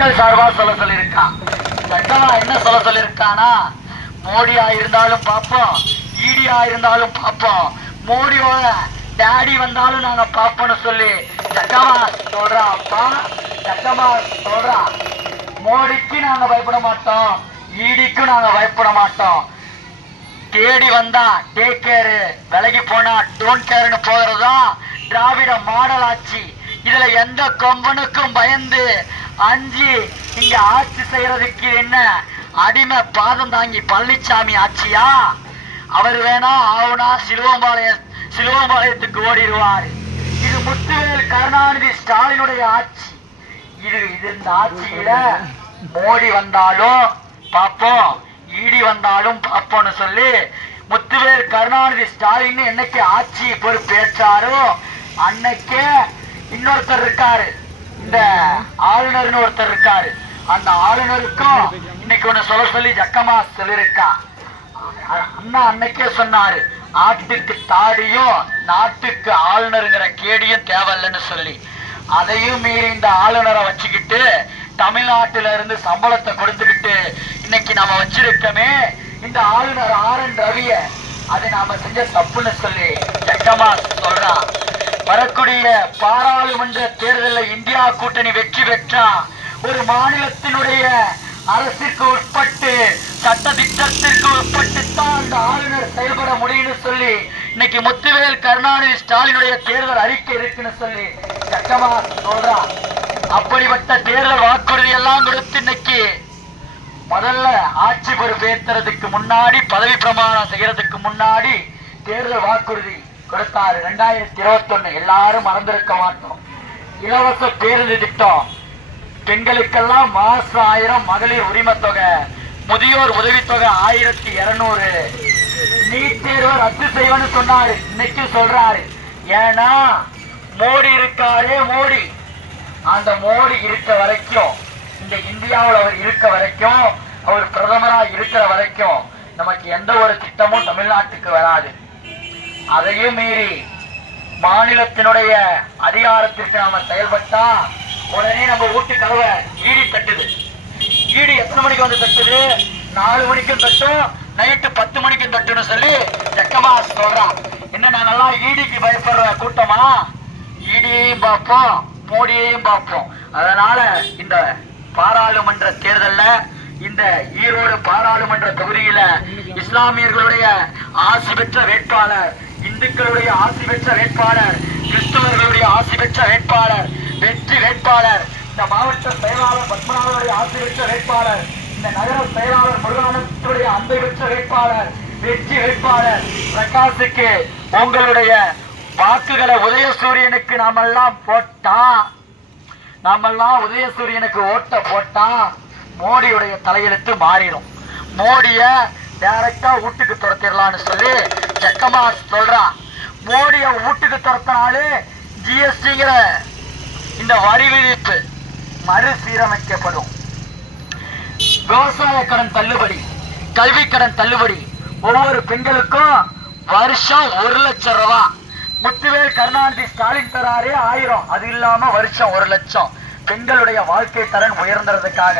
மக்கள் சார்பா சொல்ல சொல்லியிருக்கான் சட்டமா என்ன சொல்ல சொல்லியிருக்கானா? மோடியா இருந்தாலும் பார்ப்போம். ஈடியா இருந்தாலும் பார்ப்போம். மோடியோட டேடி வந்தாலும் நாங்க பார்ப்போம்னு சொல்லி. சட்டமா சொல்றான் அப்பா. சட்டமா சொல்றான் மோடிக்கு நாங்க பயப்பட மாட்டோம். ஈடிக்கும் நாங்க பயப்பட மாட்டோம். தேடி வந்தா டே கேரு விலகி போனா டோன் கேர்னு போகிறதுதான் திராவிட மாடல் ஆட்சி இதுல எந்த கொம்பனுக்கும் பயந்து அஞ்சு இங்க ஆட்சி செய்யறதுக்கு என்ன? அடிமை பாதம் தாங்கி பழனிசாமி ஆட்சியா? அவர் வேணா ஆவுனா சிலுவம்பாளையம் சிலுவம்பாளையத்துக்கு ஓடிடுவார். இது முத்துவேல் கருணாநிதி ஸ்டாலினுடைய ஆட்சி. இது இது இந்த ஆட்சியில மோடி வந்தாலும் பார்ப்போம். இடி வந்தாலும் பார்ப்போம்னு சொல்லி முத்துவேல் கருணாநிதி ஸ்டாலின் என்னைக்கு ஆட்சி பொறுப்பேற்றாரோ அன்னைக்கே இன்னொருத்தர் இருக்காரு. இந்த ஆளுநர்னு ஒருத்தர் இருக்காரு. அந்த ஆளுநருக்கும் இன்னைக்கு ஒண்ணு சொல்ல சொல்லி ஜக்கமா சொல்லியிருக்கா. அண்ணா அன்னைக்கே சொன்னாரு ஆட்டுக்கு தாடியும் நாட்டுக்கு ஆளுநருங்கிற கேடியும் தேவையில்லைன்னு சொல்லி. அதையும் மீறி இந்த ஆளுநரை வச்சுக்கிட்டு தமிழ்நாட்டில இருந்து சம்பளத்தை கொடுத்துக்கிட்டு இன்னைக்கு நாம வச்சிருக்கமே இந்த ஆளுநர் ஆர் என் ரவிய அதை நாம செஞ்ச தப்புன்னு சொல்லி ஜக்கமா சொல்றான் வரக்கூடிய பாராளுமன்ற தேர்தலில் இந்தியா கூட்டணி வெற்றி பெற்றா ஒரு மாநிலத்தினுடைய அரசுக்கு உட்பட்டு சட்ட திட்டத்திற்கு உட்பட்டு தான் அந்த ஆளுநர் செயல்பட முடியும்னு சொல்லி இன்னைக்கு முத்துவேல் கருணாநிதி ஸ்டாலினுடைய தேர்தல் அறிக்கை இருக்குன்னு சொல்லி சட்டமா சொல்றா. அப்படிப்பட்ட தேர்தல் வாக்குறுதி எல்லாம் கொடுத்து இன்னைக்கு முதல்ல ஆட்சி பொறுப்பேற்றுறதுக்கு முன்னாடி பதவி பிரமாணம் செய்யறதுக்கு முன்னாடி தேர்தல் வாக்குறுதி கொடுத்தாரு ரெண்டாயிரத்தி இருபத்தொன்னு எல்லாரும் மறந்திருக்க மாட்டோம். இலவச பேருந்து திட்டம். பெண்களுக்கெல்லாம் மாசம் ஆயிரம் மகளிர் உரிமை தொகை. முதியோர் உதவித்தொகை ஆயிரத்தி இருநூறு. நீட் தேர்வை ரத்து செய்வன்னு சொன்னாரு. இன்னைக்கு சொல்றாரு. ஏன்னா மோடி இருக்காரே மோடி. அந்த மோடி இருக்க வரைக்கும் இந்த இந்தியாவில் அவர் இருக்க வரைக்கும் அவர் பிரதமரா இருக்கிற வரைக்கும் நமக்கு எந்த ஒரு திட்டமும் தமிழ்நாட்டுக்கு வராது. அதையும் மீறி மாநிலத்தினுடைய அதிகாரத்திற்கு நாம செயல்பட்டா உடனே நம்ம வீட்டு கதவை ஈடி தட்டுது. ஈடி எத்தனை மணிக்கு வந்து தட்டுது? நாலு மணிக்கும் தட்டும் நைட்டு பத்து மணிக்கும் தட்டுன்னு சொல்லி ஜக்கமா சொல்றான். என்ன நாங்கெல்லாம் ஈடிக்கு பயப்படுற கூட்டமா? ஈடியையும் பார்ப்போம் மோடியையும் பார்ப்போம். அதனால இந்த பாராளுமன்ற தேர்தல்ல இந்த ஈரோடு பாராளுமன்ற தொகுதியில இஸ்லாமியர்களுடைய ஆசி பெற்ற வேட்பாளர் இந்துக்களுடைய ஆசி பெற்ற வேட்பாளர் கிறிஸ்தவர்களுடைய ஆசி பெற்ற வேட்பாளர் வெற்றி வேட்பாளர் இந்த மாவட்ட செயலாளர் பத்மநாதனுடைய ஆசி பெற்ற வேட்பாளர் இந்த நகர செயலாளர் முருகானந்தனுடைய அன்பை பெற்ற வேட்பாளர் வெற்றி வேட்பாளர் பிரகாஷுக்கு உங்களுடைய வாக்குகளை உதயசூரியனுக்கு நாமெல்லாம் போட்டா நாமெல்லாம் உதயசூரியனுக்கு ஓட்ட போட்டா மோடியுடைய தலையெழுத்து மாறிடும். மோடிய டைரக்டா வீட்டுக்கு துரத்திடலாம்னு சொல்லி செக்கமா சொல்றான் மோடிய வீட்டுக்கு துரத்தினாலே ஜிஎஸ்டிங்கிற இந்த வரி விதிப்பு மறுசீரமைக்கப்படும். விவசாய கடன் தள்ளுபடி கல்வி கடன் தள்ளுபடி ஒவ்வொரு பெண்களுக்கும் வருஷம் ஒரு லட்சம் ரூபா. முத்துவேல் கருணாநிதி ஸ்டாலின் தராரே ஆயிரம். அது இல்லாம வருஷம் ஒரு லட்சம். பெண்களுடைய வாழ்க்கை தரன் உயர்ந்ததுக்காக.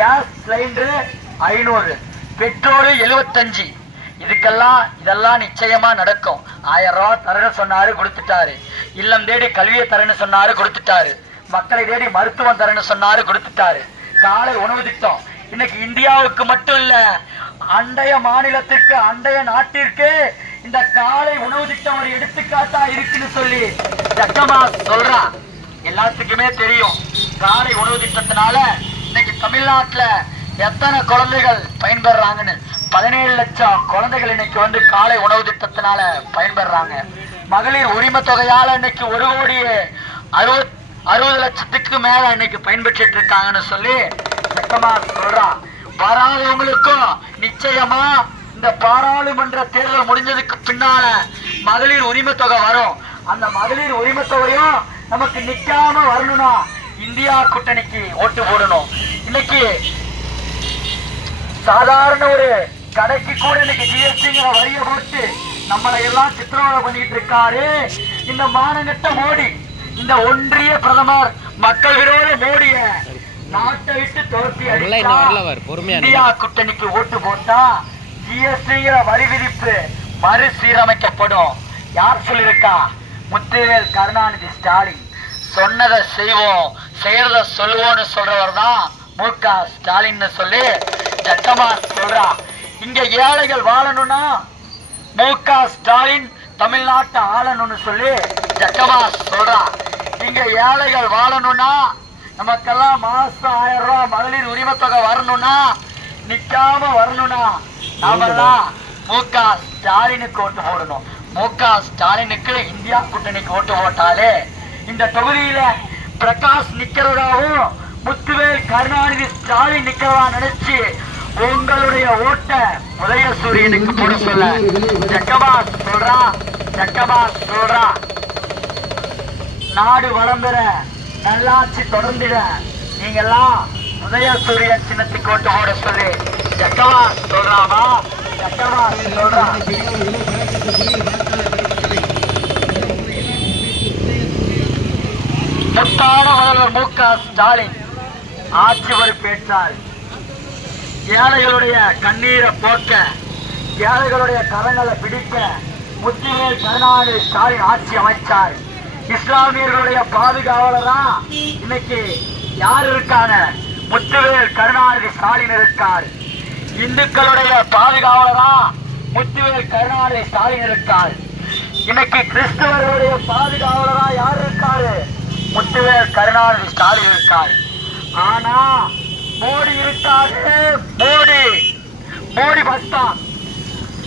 கேஸ் சிலிண்டர் ஐநூறு பெட்ரோல் எழுபத்தஞ்சு இதுக்கெல்லாம் இதெல்லாம் நிச்சயமா நடக்கும். ஆயிரம் ரூபா தரேன்னு சொன்னாரு கொடுத்துட்டாரு. இல்லம் தேடி கல்வியை தரேன்னு சொன்னாரு கொடுத்துட்டாரு. மக்களை தேடி மருத்துவம் தரேன்னு சொன்னாரு கொடுத்துட்டாரு. காலை உணவு திட்டம். இன்னைக்கு இந்தியாவுக்கு மட்டும் இல்ல அண்டைய மாநிலத்திற்கு அண்டைய நாட்டிற்கு இந்த காலை உணவு திட்டம் ஒரு எடுத்துக்காட்டா இருக்குன்னு சொல்லி ஜக்கமா சொல்றான் எல்லாத்துக்குமே தெரியும். காலை உணவு திட்டத்தினால இன்னைக்கு தமிழ்நாட்டுல எத்தனை குழந்தைகள் பயன்பெறாங்கன்னு. பதினேழு லட்சம் குழந்தைகள் இன்னைக்கு வந்து காலை உணவு திட்டத்தினால பயன்பெறாங்க. மகளிர் உரிமை தொகையால இன்னைக்கு ஒரு கோடி அறுபத் அறுபது லட்சத்துக்கு மேல இன்னைக்கு பயன்பெற்று இருக்காங்கன்னு சொல்லி சத்தமா சொல்றான் வராதவங்களுக்கும் நிச்சயமா இந்த பாராளுமன்ற தேர்தல் முடிஞ்சதுக்கு பின்னால மகளிர் உரிமை தொகை வரும். அந்த மகளிர் உரிமை தொகையும் நமக்கு நிக்காம வரணும்னா இந்தியா கூட்டணிக்கு ஓட்டு போடணும். இன்னைக்கு சாதாரண ஒரு கடைக்கு கூட இன்னைக்கு ஜிஎஸ்டிங்கிற வரிய போட்டு நம்மளை எல்லாம் சித்திரவதை பண்ணிட்டு இருக்காரு. இந்த மானங்கட்ட மோடி இந்த ஒன்றிய பிரதமர் மக்கள் விரோத மோடிய நாட்டை விட்டு பொறுமையா இந்தியா கூட்டணிக்கு ஓட்டு போட்டா ஜிஎஸ்டிங்கிற வரி விதிப்பு மறுசீரமைக்கப்படும். யார் சொல்லியிருக்கா? முத்துவேல் கருணாநிதி ஸ்டாலின். சொன்னதை செய்வோம் செய்யறத சொல்லுவோம்னு சொல்றவர் தான் மு க ஸ்டாலின் சொல்லி ஜட்டமா சொல்றா. இங்க ஏழைகள் வாழணும்னா மு க ஸ்டாலின் தமிழ்நாட்டை ஆளணும்னு சொல்லி ஜக்கமா சொல்றா. இங்க ஏழைகள் வாழணும்னா நமக்கெல்லாம் மாசம் ஆயிரம் ரூபாய் மகளிர் உரிமை தொகை வரணும்னா நிக்காம வரணும்னா நாமெல்லாம் மு க ஸ்டாலினுக்கு ஓட்டு போடணும். மு க ஸ்டாலினுக்கு இந்தியா கூட்டணிக்கு ஓட்டு போட்டாலே இந்த தொகுதியில பிரகாஷ் நிக்கிறதாவும் முத்துவேல் கருணாநிதி ஸ்டாலின் நிக்கிறதா நினைச்சு உங்களுடைய ஓட்ட உதயசூரியனுக்கு போட சொல்ல. ஜக்கமா சொல்றா. ஜக்கமா சொல்றா. நாடு வளம் பெற நல்லாட்சி தொடர்ந்திட நீங்கெல்லாம் உதயசூரியன் சின்னத்துக்கு ஓட்டு போட சொல்லி. ஜக்கமா சொல்றாமா ஜக்கமா சொல்றா. முத்தான முதல்வர் மு க ஸ்டாலின் ஆட்சி பொறுப்பேற்றார். ஏழைகளுடைய கண்ணீரை போக்க ஏழைகளுடைய கரங்களை பிடிக்க முத்துவேல் கருணாநிதி ஸ்டாலின் ஆட்சி அமைச்சார். இஸ்லாமியர்களுடைய பாதுகாவலரா இன்னைக்கு யார் இருக்காங்க? முத்துவேல் கருணாநிதி ஸ்டாலின் இருக்கார். இந்துக்களுடைய பாதுகாவலரா முத்துவேல் கருணாநிதி ஸ்டாலின் இருக்கார். இன்னைக்கு கிறிஸ்தவர்களுடைய பாதுகாவலரா யார் இருக்காரு? முத்துவேல் கருணாநிதி ஸ்டாலின் இருக்கார். ஆனா மோடி இருக்காரு. மோடி. மோடி பஸ்தான்